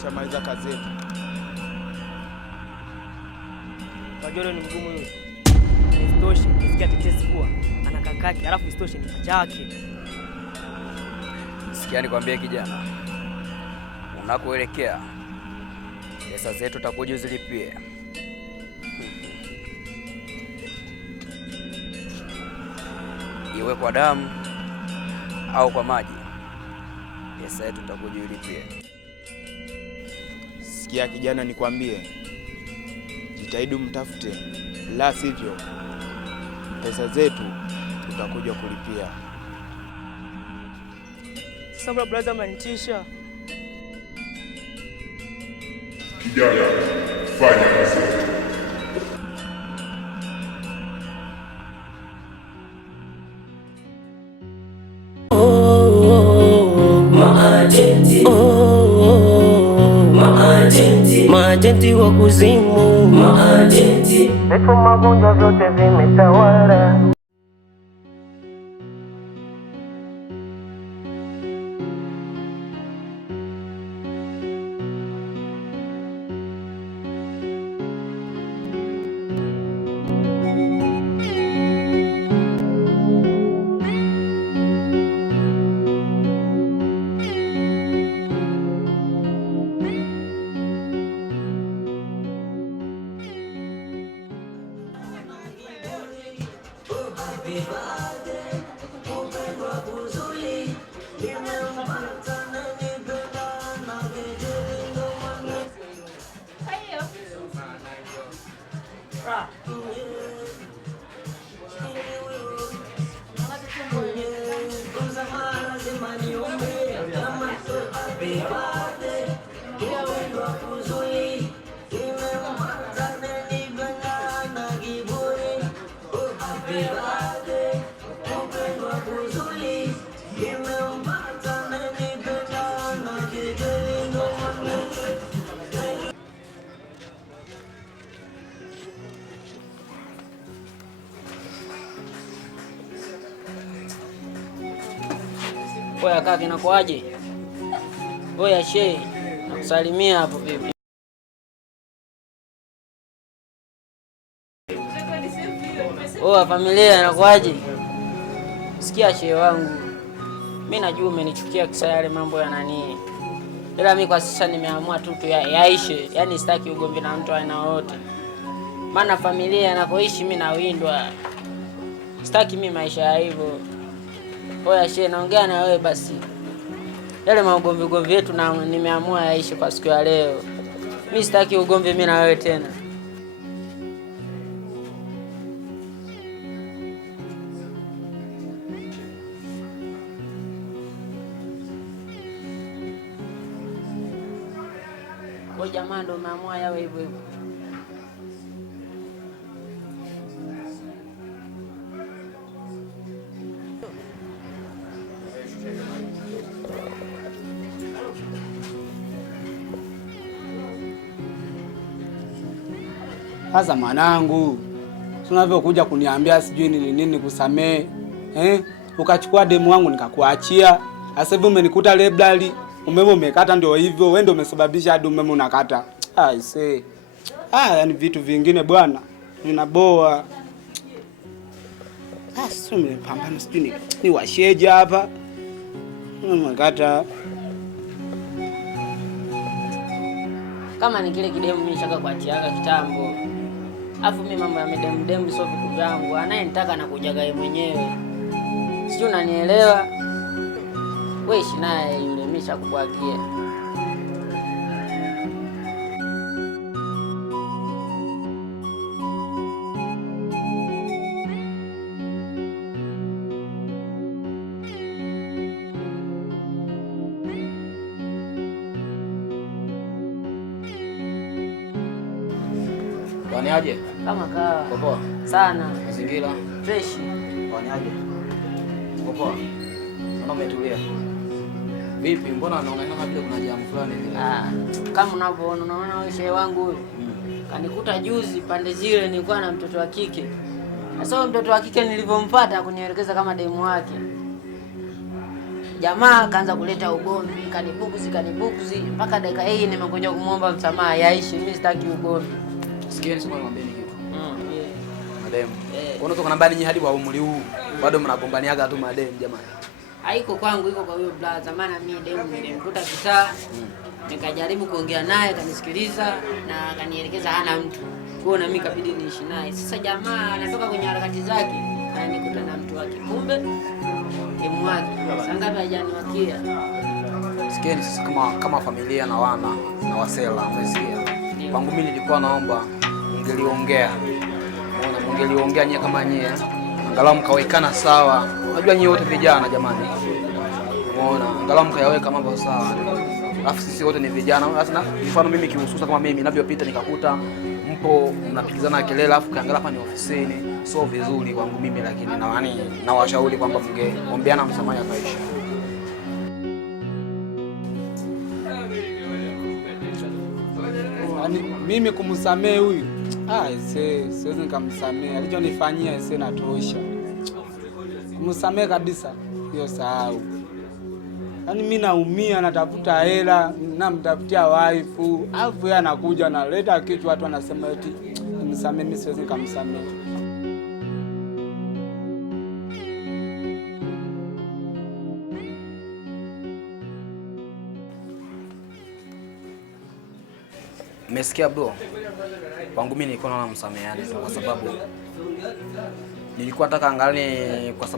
tushamaliza kazi yetu. Wajolo ni mgumu yule. Isitoshe, kisikia tetesi kuwa ana kakake, alafu isitoshe ni pacha yake. Sikia nikwambie kijana, unakoelekea pesa zetu utakuja uzilipie. Iwe kwa damu au kwa maji, pesa yetu utakuja ulipie. Sikia kijana, nikwambie, jitahidi mtafute, la sivyo pesa zetu tutakuja kulipia. Sasa brother manitisha. Kijana, fanya kazi. Maajenti wa kuzimu, maajenti, vifo magonjwa vyote vimetawala. Oya kaka, inakuaje? Oya shehe, nakusalimia hapo vipi? Oya familia, inakuaje? Sikia shehe wangu, mimi najua umenichukia kisa yale mambo ya nani, ila mimi kwa sasa nimeamua tu yaishe. Yaani sitaki ugomvi na mtu aina wote, maana familia inakoishi mimi nawindwa. Sitaki mimi maisha ya hivyo. Oya shehe, naongea na wewe basi. Yale maugomvi yetu na nimeamua yaishi kwa siku ya leo. Mimi sitaki ugomvi mimi na wewe tena. Kwa jamaa ndo umeamua yawe hivyo hivyo. Sasa mwanangu, tunavyokuja kuniambia sijui nini kusamee, ukachukua demu wangu nikakuachia. Sasa hivi umenikuta library, umeme umekata, ndio hivyo, wewe ndio umesababisha hadi umeme unakata. Aisee. Yani vitu vingine bwana vinaboa. Sasa nimepambana sijui ni washeje hapa. Umekata. Kama ni kile kidemu mimi shaka kuachiaga kitambo. Alafu mimi mambo ya midemu sio vitu vyangu. Anayenitaka na kujaga yeye mwenyewe. Sio, unanielewa? Wewe ishi naye yule, mimi shakubwagia. Waniaje? Kama kawa. Poa. Sana. Mazingira Fresh. waniaje? Poa. Mbona umetulia? Vipi, mbona naona kama vile kuna jambo fulani hivi? Kama unavyoona, unaona wewe shehe wangu huyu. Kanikuta juzi pande zile nilikuwa na mtoto wa kike. Sasa mtoto wa kike nilivyompata kunielekeza kama demu wake. Jamaa kaanza kuleta ugomvi, kanibuguzi mpaka dakika hii nimekuja kumwomba msamaha yaishi. Mimi sitaki ugomvi. Sikieni sema niwaambie kitu. Madem. Unatoka nambani nyinyi hadi wa umri huu bado mnagombaniaga tu madem jamani. Haiko kwangu, iko kwa huyo brother. Maana mimi demu nilimkuta kitaa. Nikajaribu kuongea naye, kanisikiliza na akanielekeza hana mtu. Kwa na mimi kabidi niishi naye. Sasa jamaa anatoka kwenye harakati zake, ananikuta na mtu wake. Kumbe demu wake. Sangapi hajaniwakia. Sikieni sisi kama familia na wana na wasela, umesikia? Kwangu mimi nilikuwa naomba mngeliongea. Unaona, mngeliongea nyie kama nyie. Angalau mkawekana sawa. Unajua nyie wote vijana jamani. Unaona, angalau mkayaweka mambo sawa. Alafu sisi wote ni vijana. Sasa mfano mimi kihususa kama mimi ninavyopita nikakuta mpo mnapigizana kelele alafu kaangalia hapa ni ofisini. Sio vizuri kwangu mimi, lakini na washauri kwamba mngeombeana msamaha kaisha. Mimi kumsamehe huyu siwezi nikamsamehe. Alichonifanyia natosha. Kumsamehe kabisa hiyo sahau. Yaani mimi naumia, natafuta hela, namtafutia waifu, alafu yeye anakuja analeta kitu, watu wanasema eti nimsamehe. Mimi siwezi nikamsamehe. Umesikia bro? Kwangu mimi nilikuwa naona msameheane kwa sababu nilikuwa nataka angalie kwa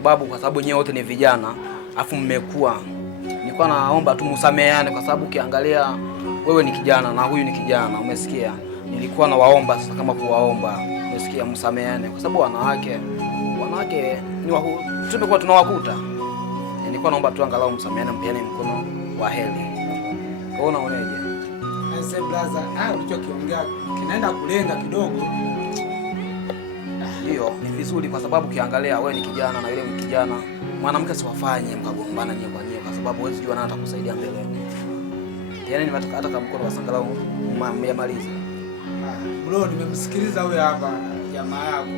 sababu nyewe wote ni vijana, afu mmekuwa. Nilikuwa naomba tu msameheane kwa sababu ukiangalia wewe ni kijana na huyu ni kijana, umesikia? Nilikuwa nawaomba sasa kama kuwaomba, umesikia, msameheane kwa sababu wanawake ni tumekuwa tunawakuta. Nilikuwa naomba tu angalau msameheane, mpeane mkono wa heri. Kwa unaoneje? Sasa brother, ulichokiongea kinaenda kulenga kidogo. Ndio, ni vizuri kwa sababu ukiangalia wewe ni kijana na yule ni kijana. Mwanamke siwafanye mkagombana nyewe kwa nyewe kwa sababu huwezi jua nani atakusaidia mbele. Yaani nimetaka hata kama mkono wa sangalau mmemaliza. Bro, nimemsikiliza huyo hapa jamaa yako.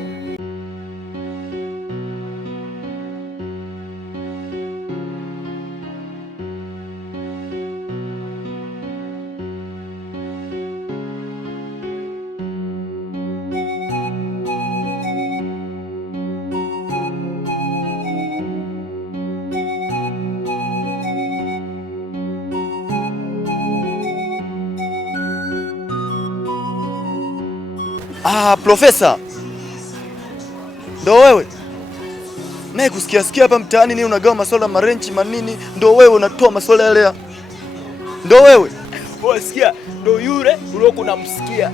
Profesa. Ndio wewe? Naye kusikia hapa mtaani nini unagawa masuala marenchi manini, ndio wewe unatoa masuala yale. Ndio wewe? Wewe sikia, ndio yule uliokuwa unamsikia.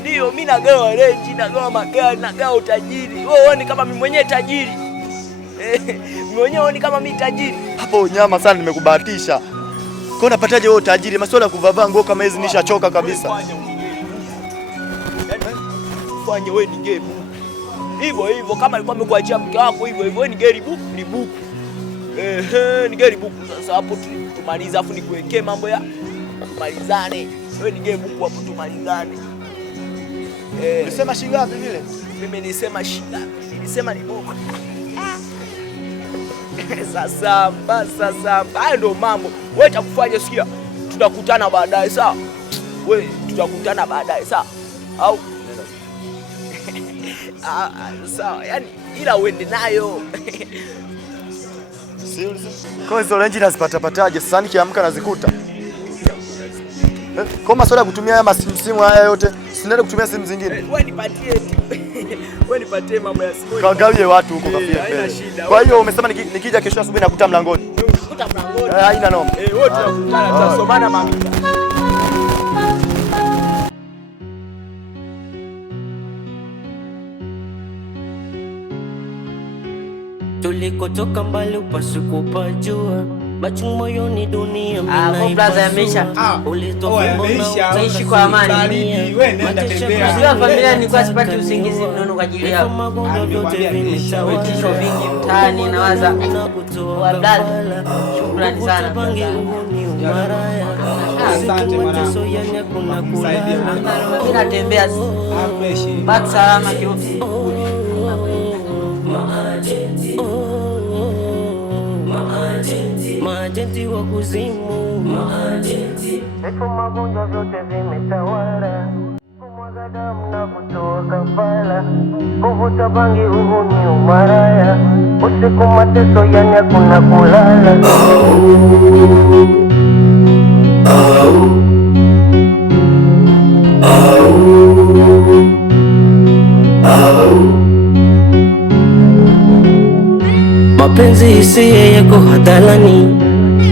Ndio mimi nagawa renchi, nagawa magari, nagawa utajiri. Wewe uone kama mimi mwenyewe tajiri. Mimi mwenyewe uone kama mimi tajiri. Hapo nyama sana nimekubahatisha. Kwa unapataje wewe utajiri? Masuala ya kuvaa nguo kama hizi nishachoka kabisa. Fanye wewe ni game. Hivyo kama alikuwa amekuachia mke wako hivyo wewe ni gari buku ni buku. Ni gari buku. Sasa hapo tumalize afu nikuwekee mambo ya tumalizane. Wewe ni gari buku hapo tumalizane. Ulisema shilingi ngapi vile? Mimi nilisema shilingi ngapi? Nilisema ni buku. Sasa hayo ndio mambo. Wewe cha kufanya sikia. Tutakutana baadaye sawa? Wewe tutakutana baadaye sawa? Au sawa, yani ila uende nayo. Kwa hizo range nazipata-pataje? Sasa nikiamka nazikuta. Kwa masuala ya kutumia haya simu haya yote, sinaenda kutumia simu zingine. Wewe nipatie mambo ya simu. Kagawie watu huko kafia mbele. Kwa hiyo umesema nikija kesho asubuhi nakuta mlangoni. Nakuta mlangoni. Haina noma. Wote tunakutana tutasomana mamita. Tulikotoka mbali upasi kupajua, machungu moyoni dunia blaza yameisha. Utaishi kwa amani. Wewe nenda tembea. Sio familia, nilikuwa sipati usingizi mnono kwa ajili yako. Vitisho vingi mtaani nawaza. Wa blaza, shukrani sana. Asante mwanangu. Mimi natembea. Baki salama kiofisi. wa kuzimu, maajenti. Vifo, magonjwa vyote vimetawala, kumwaga damu na kutoa kafara, kuvuta bangi, uhuni, umaraya, usiku mateso, yani hakuna kulala. Mapenzi hisia yako hadharani,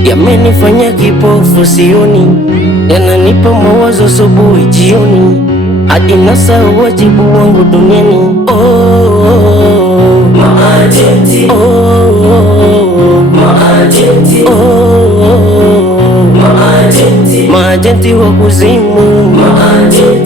yamenifanya kipofu sioni, yananipa mawazo asubuhi jioni, hadi nasahau wajibu wangu duniani. Oh, maajenti. Oh, maajenti. Oh, maajenti. Maajenti wa kuzimu, maajenti.